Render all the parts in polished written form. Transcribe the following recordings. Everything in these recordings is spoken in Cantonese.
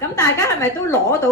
咁大家係咪都攞到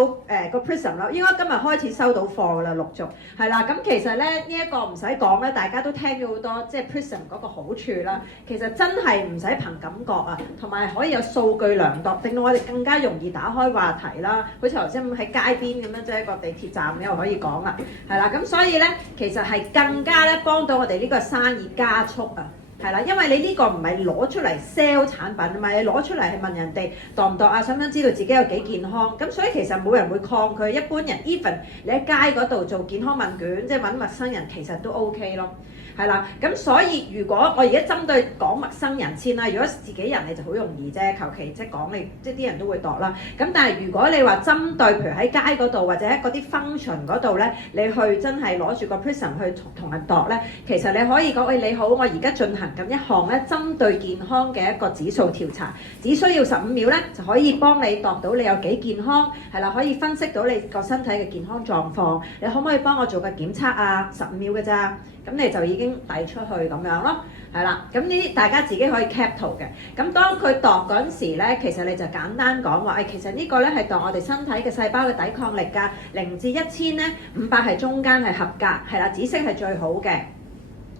個 Prism 啦？應該今日開始收到貨㗎啦，陸續係啦。咁其實咧呢一個唔使講咧，大家都聽咗好多即係 Prism 嗰個好處啦。其實真係唔使憑感覺啊，同埋可以有數據量度，令到我哋更加容易打開話題啦。好似頭先喺街邊咁樣，即係一個地鐵站又可以講啦，係啦。咁所以咧，其實係更加咧幫到我哋呢個生意加速啊。係啦，因為你呢個唔係攞出嚟 sell 產品啊嘛，你攞出嚟係問人哋度唔度啊，想唔想知道自己有幾健康？咁所以其實冇人會抗拒，一般人 even 你喺街嗰度做健康問卷，即係揾陌生人，其實都 OK 咯。係啦，咁所以如果我而家針對講陌生人先啦，如果自己人你就好容易啫，求其即係講你，即係啲人都會度啦。咁但係如果你話針對譬如喺街嗰度或者嗰啲 function 嗰度咧，你去真係攞住個 Prism 去同人度咧，其實你可以講喂，你好，我而家進行緊一項咧針對健康嘅一個指數調查，只需要15秒咧就可以幫你度到你有幾健康，係啦，可以分析到你個身體嘅健康狀況。你可唔可以幫我做個檢測啊？15秒嘅咋？咁你就已經遞出去咁樣咯，係啦。咁呢啲大家自己可以 cap 圖嘅。咁當佢度嗰陣時咧，其實你就簡單講話，其實呢個咧係度我哋身體嘅細胞嘅抵抗力㗎，0至1000咧，500係中間係合格，係啦，紫色係最好嘅。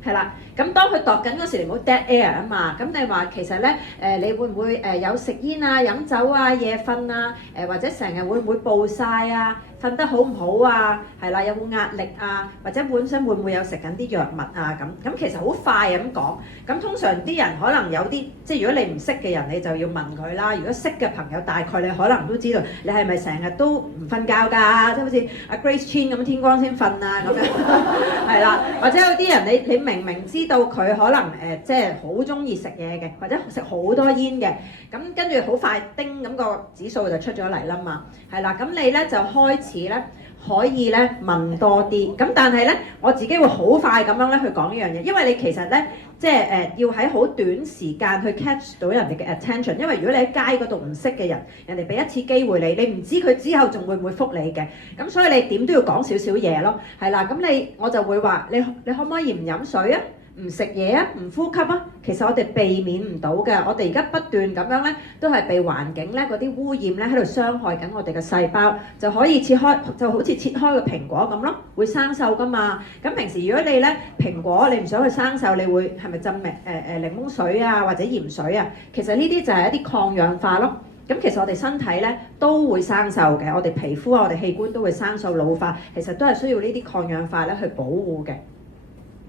係啦，咁當佢度緊嗰時，你唔好 dead air 啊嘛。咁你話其實咧，你會唔會有食煙啊、飲酒啊、夜瞓啊，或者成日會唔會暴曬啊？瞓得好唔好啊？係啦，有冇壓力啊？或者本身會唔會有食緊啲藥物啊？咁其實好快咁講。咁通常啲人可能有啲，即係如果你唔識嘅人，你就要問佢啦。如果識嘅朋友，大概你可能都知道，你係咪成日都唔瞓覺㗎？即係好似阿 Grace Chan 咁，天光先瞓啊咁樣。係啦，或者有啲人你明知道佢可能即係好中意食嘢嘅，或者食好多煙嘅，咁跟住好快叮咁個指數就出咗嚟啦嘛。係啦，咁你咧就開始咧可以咧問多啲，咁但係咧我自己會好快咁樣咧去講呢樣嘢，因為你其實咧即係要喺好短時間去 catch 到人哋嘅 attention， 因為如果你喺街嗰度唔識嘅人，人哋俾一次機會你，你唔知佢之後仲會唔會覆你嘅，咁所以你點都要講少少嘢咯，係啦，咁我就會話你可唔可以唔飲水啊？唔食嘢啊，唔呼吸啊，其實我哋避免唔到嘅。我哋而家不斷咁樣咧，都係被環境咧嗰啲污染咧喺度傷害緊我哋嘅細胞，就可以切開，就好似切開個蘋果咁咯，會生鏽噶嘛。咁平時如果你咧蘋果你唔想去生鏽，你會係咪浸檸檬水啊或者鹽水啊？其實呢啲就係一啲抗氧化咯。咁其實我哋身體咧都會生鏽嘅，我哋皮膚啊、我哋器官都會生鏽老化，其實都係需要呢啲抗氧化咧去保護嘅。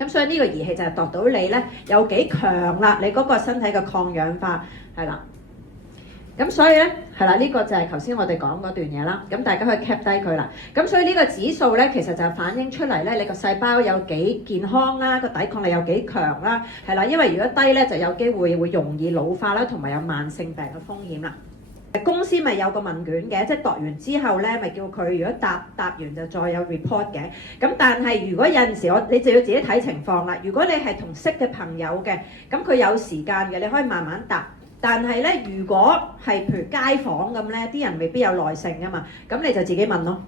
咁所以呢個儀器就係度到你咧有幾強啦，你嗰個身體嘅抗氧化係啦。咁所以咧係啦，呢個就係頭先我哋講嗰段嘢啦。咁大家可以 cap 低佢啦。咁所以呢個指數咧，其實就係反映出嚟咧，你個細胞有幾健康啦，個抵抗力有幾強啦，係啦。因為如果低咧，就有機會容易老化啦，同埋有慢性病嘅風險啦。公司咪有個問卷嘅，即係度完之後咧，咪叫佢如果答完就再有 report 嘅。咁但係如果有陣時你就要自己睇情況啦。如果你係同識嘅朋友嘅，咁佢有時間嘅，你可以慢慢答。但係咧，如果係譬如街坊咁咧，啲人未必有耐性㗎嘛，咁你就自己問咯。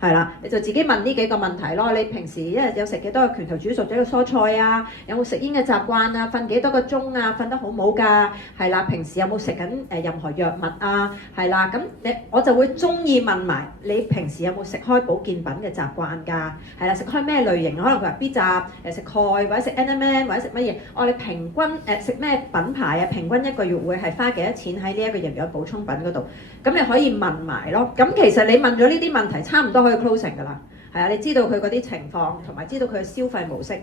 係啦，你就自己問呢幾個問題咯。你平時一日有食幾多個拳頭煮熟咗嘅蔬菜啊？有冇食煙嘅習慣啊？瞓幾多個鐘啊？瞓得好唔好㗎？係啦，平時有冇食緊任何藥物啊？係啦，咁我就會中意問埋你平時有冇食開保健品嘅習慣㗎？係啦，食開咩類型？可能佢話 B 集食鈣或者食 NMN 或者食乜嘢？你平均食咩品牌啊？平均一個月會係花幾多錢喺呢一個營養補充品嗰度？咁你可以問埋咯。咁其實你問咗呢啲問題，差唔多可以 closing 㗎啦，係啊，你知道佢嗰啲情況，同埋知道佢嘅消費模式，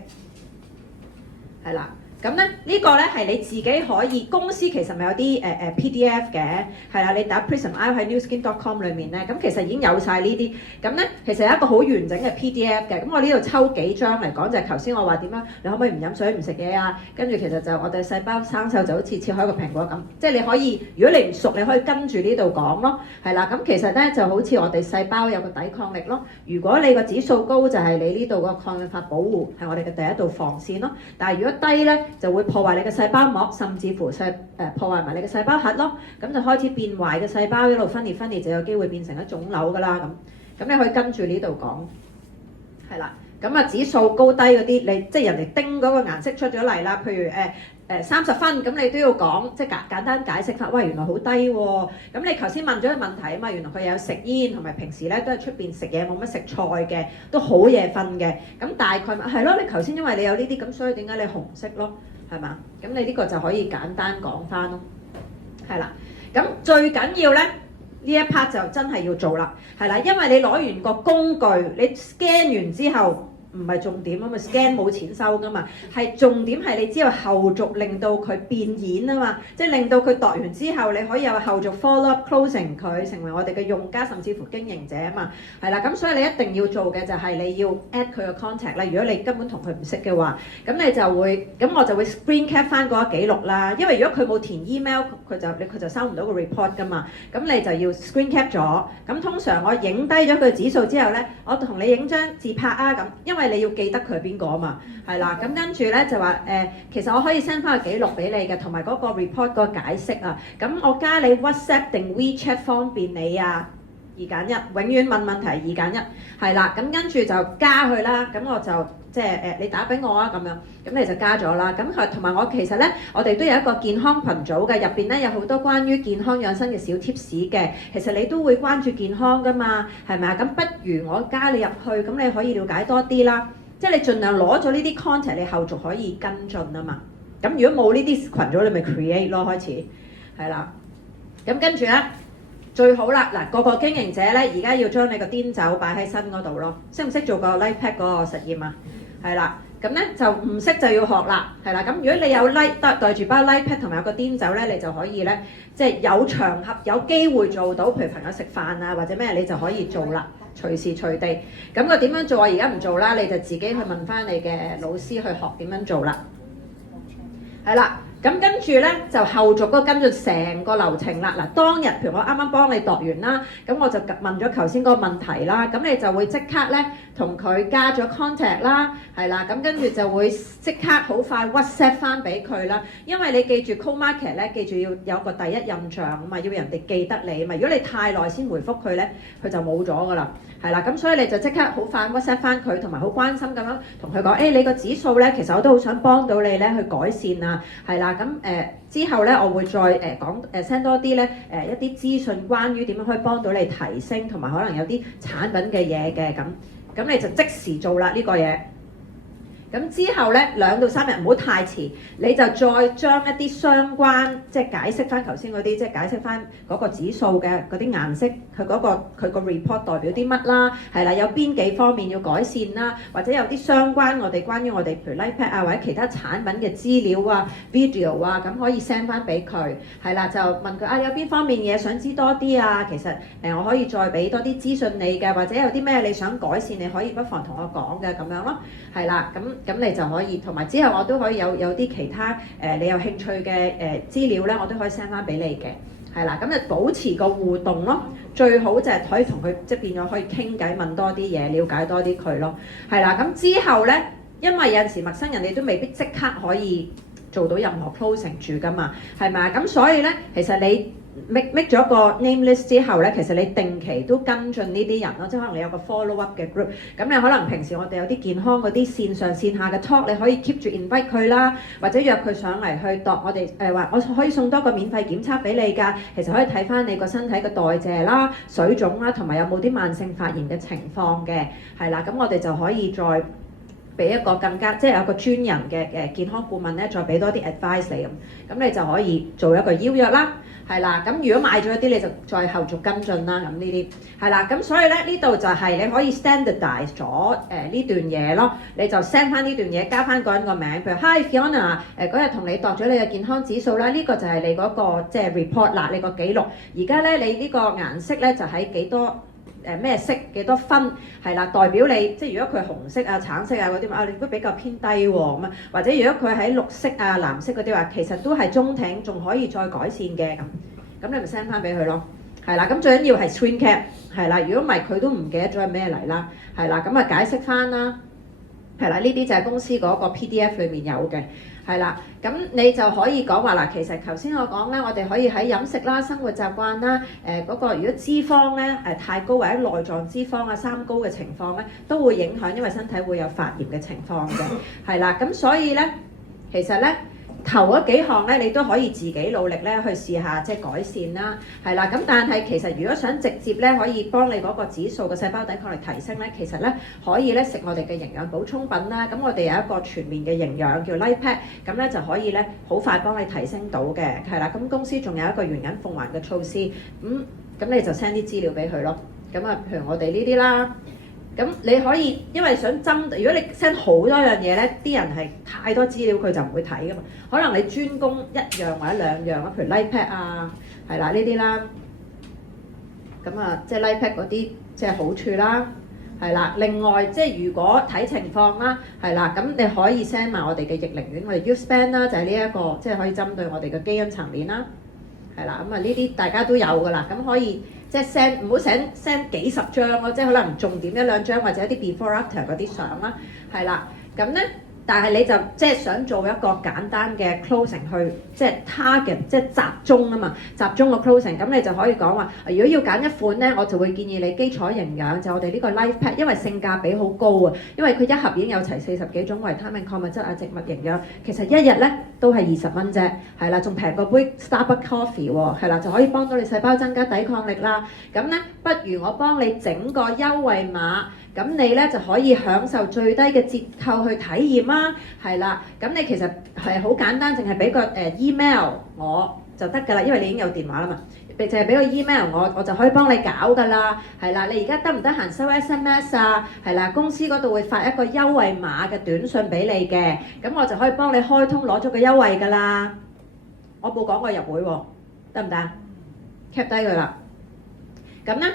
係啦。咁咧呢個咧係你自己可以，公司其實咪有啲PDF 嘅，係啦，你打 Prism I 喺 newskin.com 裏面咧，咁其實已經有晒呢啲，咁咧其實有一個好完整嘅 PDF 嘅，咁我呢度抽幾張嚟講，就係頭先我話點樣，你可唔可以唔飲水唔食嘢啊？跟住其實就我哋細胞生鏽就好似切開個蘋果咁，即係你可以，如果你唔熟，你可以跟住呢度講咯，係啦，咁其實咧就好似我哋細胞有個抵抗力咯，如果你個指數高就係你呢度個抗氧化保護係我哋嘅第一道防線咯，但係如果低咧，就會破壞你嘅細胞膜，甚至乎破壞埋你嘅細胞核咯，咁就開始變壞嘅細胞一路分裂，就有機會變成一腫瘤㗎啦咁你可以跟住呢度講，係啦，咁指數高低嗰啲，你即係人哋叮嗰個顏色出咗嚟啦，譬如30分，咁你都要講，即係簡單解釋翻，喂原來好低喎。咁你頭先問咗個問題啊嘛，原來佢有食煙同埋平時咧都係出邊食嘢冇乜食菜嘅，都好夜瞓嘅。咁大概係咯，你頭先因為你有呢啲咁，所以點解你紅色咯？係嘛？咁你呢個就可以簡單講翻咯。係啦，咁最緊要咧呢一 part 就真係要做啦，係啦，因為你攞完個工具，你 scan 完之後。唔係重點啊嘛 ，scan 冇錢收噶嘛，係重點係你知道後續令到佢變現啊嘛，即係令到佢度完之後，你可以有後續 follow up closing 佢成為我哋嘅用家，甚至乎經營者啊嘛，係啦，咁所以你一定要做嘅就係你要 add 佢個 contact 啦。如果你根本同佢唔識嘅話，咁你就會，咁我就會 screen cap 翻嗰個記錄啦。因為如果佢冇填 email，佢就收唔到個 report 噶嘛，咁你就要 screen cap 咗。咁通常我影低咗佢指數之後咧，我同你影張自拍啊咁，因為你要記得佢係邊個啊嘛，係啦，咁跟住咧就話其實我可以 send 翻個記錄俾你嘅，同埋嗰個 report 個解釋啊，咁我加你 WhatsApp 定 WeChat 方便你啊，2揀1，永遠問問題2揀1，係啦，咁跟住就加佢啦，咁我就即係你打俾我啊咁樣，咁你就加咗啦，咁佢同埋我其實咧，我哋都有一個健康群組嘅，入邊咧有好多關於健康養生嘅小 tips 嘅，其實你都會關注健康噶嘛，係咪啊？咁不如我加你入去，咁你可以了解多啲啦。即係你盡量攞咗呢啲 content，你後續可以跟進啊嘛。咁如果冇呢啲群組，你咪 create 咯，開始係啦。咁跟住咧，最好啦嗱，個經營者咧，而家要將你個癲酒擺喺身嗰度咯。識唔識做個 life pack 嗰個實驗啊？係啦，咁咧就唔識就要學啦，係啦。咁如果你有袋住包 life pack 同埋有個癲酒咧，你就可以咧，即係有場合有機會做到，譬如朋友食飯啊或者咩，你就可以做啦。隨時隨地，咁佢點樣做啊？而家唔做啦，你就自己去問翻你嘅老師去學點樣做啦。係啦，咁跟住咧就後續嗰跟住成個流程啦。嗱，當日譬如我啱啱幫你度完啦，咁我就問咗頭先嗰個問題啦，咁你就會即刻咧同佢加咗 contact 啦，係啦，咁跟住就會即刻好快 WhatsApp 翻俾佢啦。因為你記住 cold market 咧，記住要有個第一印象啊嘛，要人哋記得你啊嘛。如果你太耐先回覆佢咧，佢就冇咗噶啦。係啦，咁所以你就即刻好快 WhatsApp 翻佢，同埋好關心咁樣同佢講，你個指數咧，其實我都好想幫到你咧去改善啊，係啦，咁之後咧我會再講send 多啲咧一啲資訊關於點樣可以幫到你提升，同埋可能有啲產品嘅嘢嘅咁你就即時做啦呢個嘢。咁之後咧2到3日唔好太遲，你就再將一啲相關即係解釋翻頭先嗰啲，即係解釋翻嗰個指數嘅嗰啲顏色，佢個 report 代表啲乜啦，係啦，有邊幾方面要改善啦，或者有啲相關關於我哋譬如 LifePad 啊或者其他產品嘅資料啊、video 啊，咁可以 send 翻俾佢，係啦，就問佢有邊方面嘢想知多啲啊，其實我可以再俾多啲資訊你嘅，或者有啲咩你想改善，你可以不妨同我講嘅咁樣咯，係啦，咁你就可以，同埋之後我都可以有啲其他你有興趣嘅資料咧，我都可以 send 翻俾你嘅，係啦，咁就保持個互動咯，最好就係可以同佢即係變咗可以傾偈問多啲嘢，了解多啲佢咯，係啦，咁之後咧，因為有陣時陌生人你都未必即刻可以做到任何 closing 住噶嘛，係咪啊？咁所以咧，其實你make 咗個 name list 之後咧，其實你定期都跟進呢啲人咯，即係可能你有個 follow up 嘅 group，咁你可能平時我哋有啲健康嗰啲線上線下嘅 talk，你可以 keep 住 invite 佢啦，或者約佢上嚟去度我哋話我可以送多個免費檢測俾你㗎，其實可以睇翻你個身體嘅代謝啦、水腫啦，同埋有冇啲慢性發炎嘅情況嘅，係啦，咁我哋就可以再俾一個更加即係有個專人嘅健康顧問咧，再俾多啲 advice 你咁你就可以做一個邀約啦。係啦，咁如果買咗一啲你就再後續跟進啦，咁呢啲係啦，咁所以咧呢度就係你可以 standardize 咗呢段嘢咯，你就 send 翻呢段嘢，加翻個人個名，譬如 Hi Fiona，嗰日同你度咗你嘅健康指數啦，呢個就係你嗰個即係 report 啦，你個記錄，而家咧你呢個顏色咧就喺幾多咩色幾多分係啦，代表你即係如果佢係紅色啊、橙色啊嗰啲你都比較偏低喎咁啊，或者如果佢喺綠色啊、藍色嗰啲話，其實都係中挺，仲可以再改善嘅咁你咪 send 翻俾佢咯，係啦，咁最緊要係 screen cap 係啦，如果唔係佢都唔記得咗係咩嚟啦，係啦，咁啊解釋翻啦，係啦，呢啲就係公司嗰個 PDF 裏面有嘅。係啦，咁你就可以講話嗱，其實頭先我講咧，我哋可以喺飲食啦、生活習慣啦、嗰個如果脂肪咧太高或者內臟脂肪啊三高嘅情況咧，都會影響，因為身體會有發炎嘅情況嘅，係啦，咁所以咧，其實咧頭嗰幾項咧，你都可以自己努力咧去試下即係改善啦，係啦。咁但係其實如果想直接咧可以幫你嗰個指數嘅細胞抵抗力提升咧，其實咧可以咧食我哋嘅營養補充品啦。咁我哋有一個全面嘅營養叫 LifePak， 咁咧就可以咧好快幫你提升到嘅，係啦。咁公司仲有一個原銀奉還嘅措施，咁你就 send 啲資料俾佢咯。咁啊，譬如我哋呢啲啦。咁你可以，因為想針對，如果你 send 好多樣嘢咧，啲人係太多資料佢就唔會睇噶嘛。可能你專攻一樣或者兩樣啊，譬如 LifePak 啊，係啦呢啲啦。咁啊，即係 LifePak 嗰啲即係好處啦，係啦。另外即係如果睇情況啦，係啦，咁你可以 send 埋我哋嘅逆齡丸，我哋 U-Span 啦，就係呢一個即係可以針對我哋嘅基因層面啦，係啦。咁啊呢啲大家都有噶啦，咁可以。即係 send 唔好 send 幾十張咯，即係可能重點一兩張或者一啲 before after 嗰啲相啦，係啦，咁咧，但係你就即係想做一個簡單嘅 closing 去即係 target 即係集中啊嘛，集中個 closing， 咁你就可以講話，如果要揀一款咧，我就會建議你基礎營養就我哋呢個 LifePak， 因為性價比好高啊，因為佢一盒已經有齊40幾種維他命、礦物質啊、植物營養，其實一日咧都係20蚊啫，係啦，仲平過杯 Starbucks coffee 喎，係啦，就可以幫到你細胞增加抵抗力啦。咁咧，不如我幫你整個優惠碼。咁你咧就可以享受最低嘅折扣去體驗啦，係啦。咁你其實係好簡單，淨係俾個email 我就得㗎啦，因為你已經有電話啦嘛。淨係俾個 email我就可以幫你搞㗎啦，係啦。你而家得唔得閒收 SMS 啊？係啦，公司嗰度會發一個優惠碼嘅短信俾你嘅，咁我就可以幫你開通攞咗個優惠㗎啦。我冇講過入會喎，得唔得？cap 低佢啦。咁咧。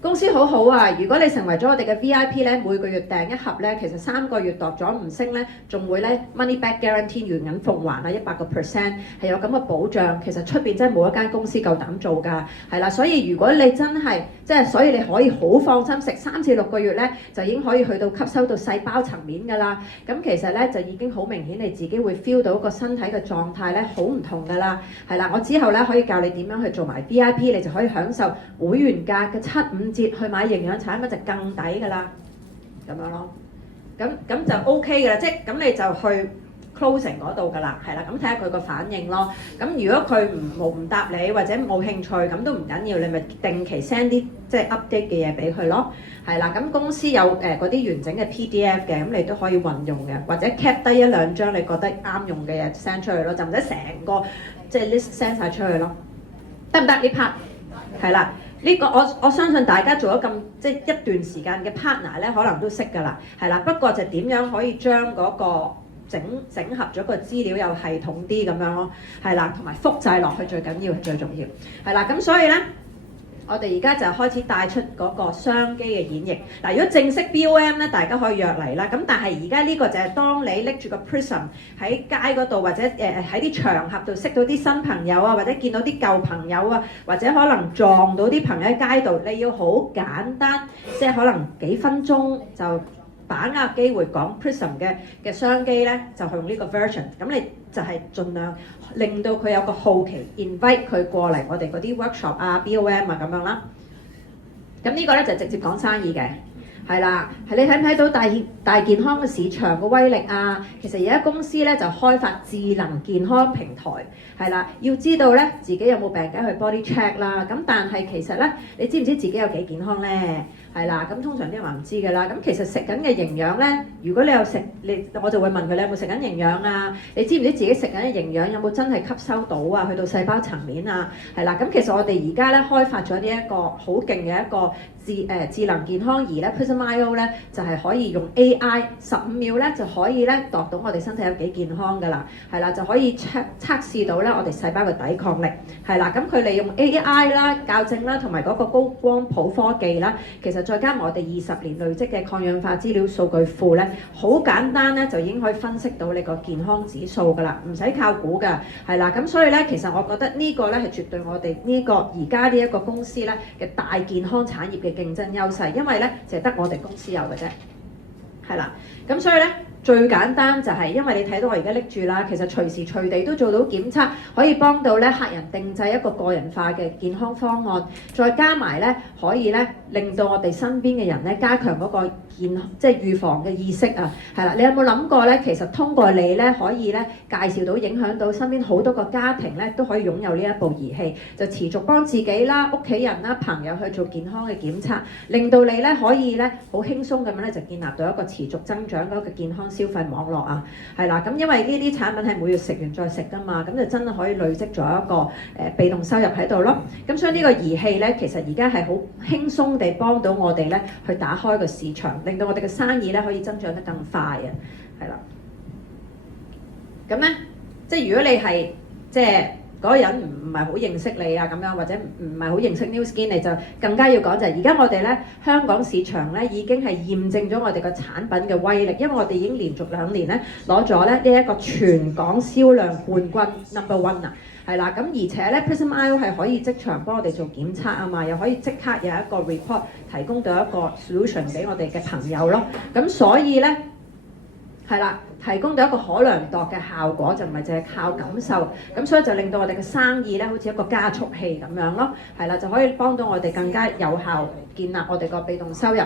公司好好啊！如果你成為咗我哋嘅 VIP 咧，每個月訂一盒咧，其實3個月度咗唔升咧，仲會咧 money back guarantee 原銀奉還啊，100%係有咁嘅保障。其實出邊真係冇一間公司夠膽做㗎，係啦。所以如果你真係即係，所以你可以好放心食3至6個月咧，就已經可以去到吸收到細胞層面㗎啦。咁其實咧就已經好明顯，你自己會 feel 到個身體嘅狀態咧好唔同㗎啦。係啦，我之後咧可以教你點樣去做埋 VIP， 你就可以享受會員價嘅7-5折去買營養產品就更抵㗎啦，咁樣咯，咁就 OK 㗎啦，即係咁你就去 closing 嗰度㗎啦，係啦，咁睇下佢個反應咯。咁如果佢唔答你或者冇興趣，咁都唔緊要，你咪定期 send 啲即係 update 嘅嘢俾佢咯，係啦。咁公司有嗰啲完整嘅 PDF 嘅，咁你都可以運用嘅，或者 cap 低1-2張你覺得啱用嘅嘢 send 出去咯，就唔使成個即係 list send 晒出去咯，得唔得呢 part？ 係啦。呢個我相信大家做咗咁即係一段時間嘅 partner 咧，可能都識㗎啦，係啦。不過就點樣可以將嗰個整合咗個資料有系統啲咁樣咯，係啦，同埋複製落去最緊要最重要，係啦。咁所以咧，我哋而家就開始帶出嗰個商機嘅演繹。嗱，如果正式 BOM 咧，大家可以約嚟啦。咁但係而家呢個就係當你拎住個 Prism 喺街嗰度，或者喺啲場合度識到啲新朋友啊，或者見到啲舊朋友啊，或者可能撞到啲朋友喺街度，你要好簡單，即係可能幾分鐘就把握機會講 Prism 嘅商機咧，就係用呢個 version。咁你就係盡量令到佢有個好奇 ，invite 佢過嚟我哋嗰啲 workshop 啊、BOM 啊咁樣啦。咁呢個咧就直接講生意嘅，係啦。係你睇唔睇到大健康嘅市場嘅威力啊？其實而家公司咧就開發智能健康平台，係啦。要知道咧自己有冇病梗去 body check 啦。咁但係其實咧，你知唔知自己有幾健康咧？係啦，咁通常啲人話唔知㗎啦。咁其實食緊嘅營養咧，如果你有食，我就會問佢你有冇食緊營養啊？你知唔知自己食緊嘅營養有冇真係吸收到啊？去到細胞層面啊？係啦，咁其實我哋而家咧開發咗呢一個好勁嘅一個智能健康儀咧 Prism.io 咧，就係可以用 AI 15秒咧就可以咧度到我哋身體有幾健康㗎啦。係啦，就可以測試到咧我哋細胞嘅抵抗力。係啦，咁佢利用 AI 啦、校正啦同埋嗰個高光譜科技啦，其實再加埋我哋20年累積嘅抗氧化資料數據庫咧，好簡單咧就已經可以分析到你個健康指數㗎啦，唔使靠估㗎，係啦。咁所以咧，其實我覺得呢個咧係絕對我哋呢個而家呢一個公司咧嘅大健康產業嘅競爭優勢，因為咧就係得我哋公司有嘅啫，係啦。咁所以咧，最簡單就係因為你睇到我而家拎住啦，其實隨時隨地都做到檢測，可以幫到咧客人定製一個個人化嘅健康方案，再加埋咧可以咧令到我哋身邊嘅人咧加強嗰個即係預防嘅意識啊，係啦，你有冇諗過咧？其實通過你咧可以咧介紹到影響到身邊好多個家庭咧都可以擁有呢一部儀器，就持續幫自己啦、屋企人啦、朋友去做健康嘅檢測，令到你咧可以咧好輕鬆咁樣咧就建立到一個持續增長嗰個健康消費網絡啊，係啦，咁因為呢啲產品係每月食完再食㗎嘛，咁就真係可以累積咗一個被動收入喺度咯。咁所以呢個儀器咧，其實而家係好輕鬆地幫到我哋咧去打開個市場，令到我哋嘅生意咧可以增長得更快啊，係啦。咁咧，即係如果你係即係嗰個人唔係好認識你啊咁樣，或者唔係好認識 Nu Skin，你就更加要講就係而家我哋咧香港市場咧已經係驗證咗我哋個產品嘅威力，因為我哋已經連續2年咧攞咗咧呢一個全港銷量冠軍 No.1 啊。係啦，咁而且咧 Prism IO 係可以即場幫我哋做檢測啊嘛，又可以即刻有一個 report 提供到一個 solution 俾我哋嘅朋友咯。咁所以咧係啦，提供到一個可量度嘅效果，就唔係淨係靠感受。咁所以就令到我哋嘅生意咧好似一個加速器咁樣咯。係啦，就可以幫到我哋更加有效建立我哋個被動收入。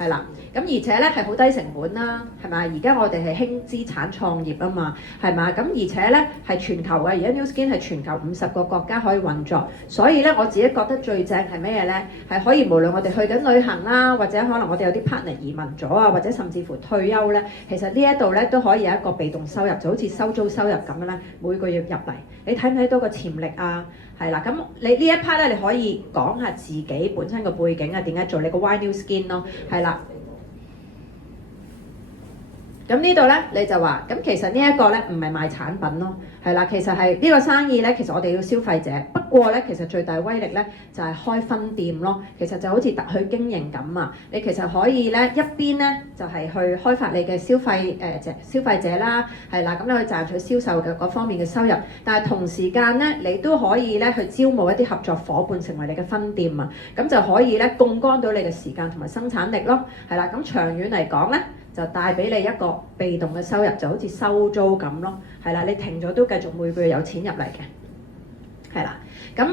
係啦，咁而且咧係好低成本啦，係咪？而家我哋係輕資產創業啊嘛，係咪？咁而且咧係全球嘅，而家 Nu Skin 係全球50個國家可以運作，所以咧我自己覺得最正係咩嘢咧？係可以無論我哋去緊旅行啦，或者可能我哋有啲 partner 移民咗啊，或者甚至乎退休咧，其實呢一度咧都可以有一個被動收入，就好似收租收入咁樣咧，每個月入嚟，你睇唔睇到個潛力啊？係啦，咁你呢一 part 咧，你可以講下自己本身個背景啊，點解做你個 Why Nu Skin 咯，係啦。咁呢度咧，你就話，咁其實呢一個咧唔係賣產品咯，係啦，其實係呢個生意咧，其實我哋要消費者。不過咧，其實最大威力咧就係開分店咯。其實就好似特許經營咁啊，你其實可以咧一邊咧就係去開發你嘅消費者啦，係啦，咁你去賺取銷售嘅嗰方面嘅收入。但係同時間咧，你都可以咧去招募一啲合作伙伴成為你嘅分店啊，咁就可以咧槓桿到你嘅時間同埋生產力咯，係啦，咁長遠嚟講咧，就帶俾你一個被動嘅收入，就好似收租咁咯，係啦，你停咗都繼續每個月有錢入嚟嘅，係啦。咁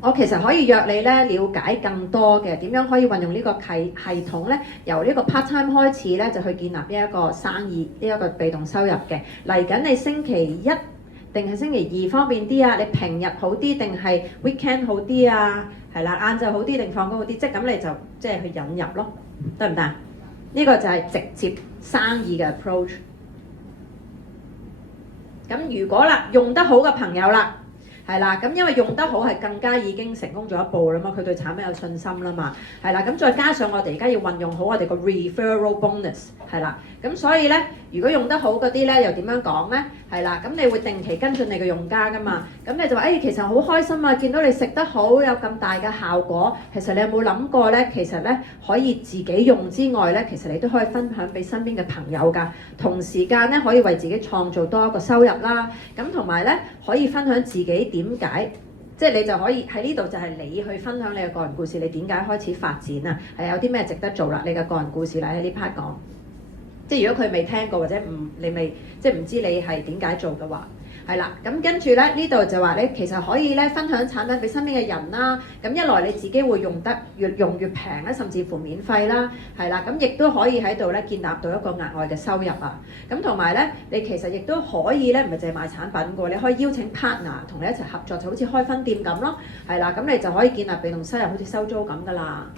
我其實可以約你咧了解更多嘅點樣可以運用呢個系統咧，由呢個 part time 開始咧就去建立呢一個生意，呢一個被動收入嘅。嚟緊你星期一定係星期二方便啲啊？你平日好啲定係 weekend 好啲啊？係啦，晏晝好啲定放工好啲？即係咁你就即係去引入咯，得唔得？呢個就係直接生意嘅 approach。咁如果啦，用得好嘅朋友啦，係啦，咁因為用得好係更加已經成功咗一步啦嘛，佢對產品有信心啦嘛，係啦，咁再加上我哋而家要運用好我哋個 referral bonus，係啦，咁所以咧，如果用得好嗰啲咧，又點樣講咧？係啦，咁你會定期跟進你嘅用家噶嘛，咁你就話其實好開心啊，見到你食得好有咁大嘅效果，其實你有冇諗過咧？其實咧可以自己用之外咧，其實你都可以分享俾身邊嘅朋友㗎，同時間咧可以為自己創造多一個收入啦，咁同埋咧可以分享自己點解，即係你就可以喺呢度就係你去分享你嘅個人故事，你點解開始發展啊？係有啲咩值得做啦？你嘅個人故事啦喺呢 part 講。即係如果佢未聽過或者你未即係唔知你係點解做嘅話，係啦，咁跟住咧呢度就話你其實可以咧分享產品俾身邊嘅人啦，咁一來你自己會用得越用越平咧，甚至乎免費啦，係啦，咁亦都可以喺度咧建立到一個額外嘅收入啊，咁同埋咧你其實亦都可以咧唔係淨係賣產品嘅，你可以邀請 partner 同你一齊合作，就好似開分店咁咯，係啦，咁你就可以建立被動收入，好似收租咁噶啦。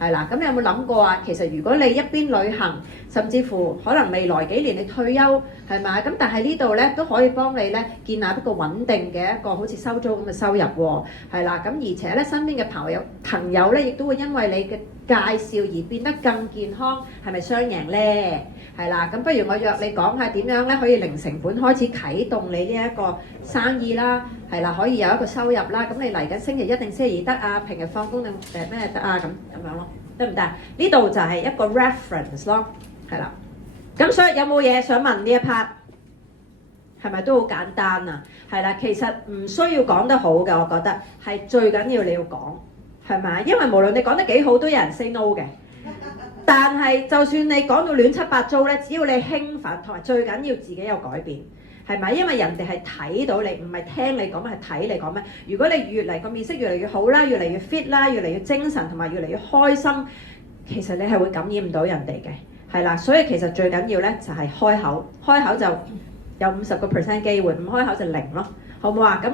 係啦，咁你有冇諗過啊？其實如果你一邊旅行，甚至乎可能未來幾年你退休，係咪？咁但係呢度咧都可以幫你咧建立一個穩定嘅一個好似收租咁嘅收入喎。係啦，咁而且咧身邊嘅朋友咧亦都會因為你嘅介紹而變得更健康，係咪雙贏咧？係啦，咁不如我約你講下點樣咧可以零成本開始啟動你呢一個生意啦。係啦，可以有一個收入啦。咁你嚟緊星期一定星期二得啊？平日放工定咩得啊？咁樣咯，得唔得？呢度就係一個 reference 咯，係啦。咁所以有冇嘢想問呢一 part？係咪都好簡單啊？係啦，其實唔需要講得好嘅，我覺得係最緊要你要講，係咪？因為無論你講得幾好，都有人 say no 嘅。但係就算你講到亂七八糟咧，只要你興奮同埋最緊要自己有改變，係咪？因為人哋係睇到你，唔係聽你講咩，係睇你講咩。如果你越嚟個面色越嚟越好啦，越嚟越 fit 啦，越嚟越精神同埋越嚟越開心，其實你係會感染唔到人哋嘅，係啦。所以其實最緊要咧就係開口，開口就有50%機會，唔開口就0咯，好唔好啊？咁。